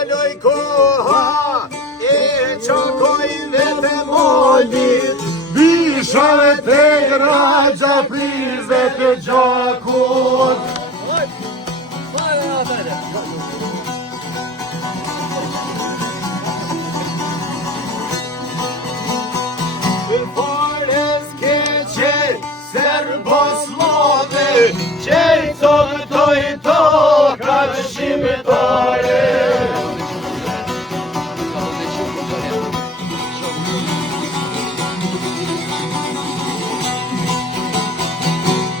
kaloj koha, e qakoj vete molit, bishave të graja prizve të gjakut. Qej co toj toka shqiptare.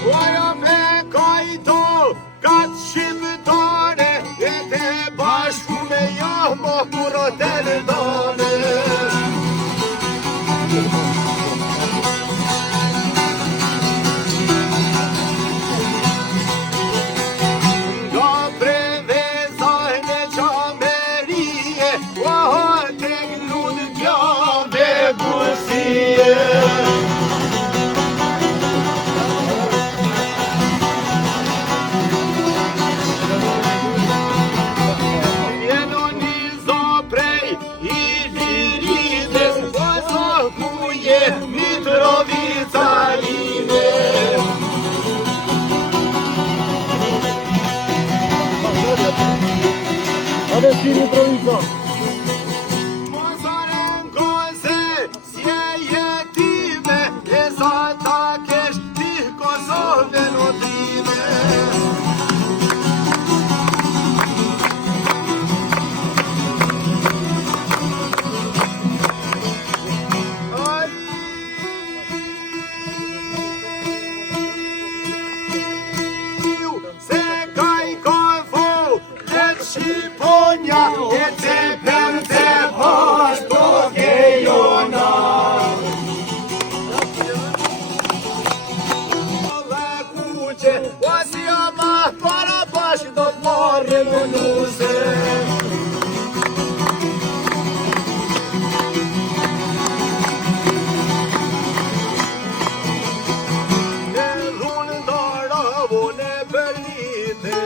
Uara me kaj toka shqiptare, e te bashku me jahmo kuro të rëdane. Adesso improvviso. Mosaren kose, si e jetime, e sa ta kesh ti Kosovë në time. Se kaj konfu, Shqiponja e të përë të pashto ke jona. Dhe kuqe, osi ama para bashkë do të marrë në nuse. Në dhunë ndaravu në përlite,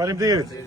Faleminderit.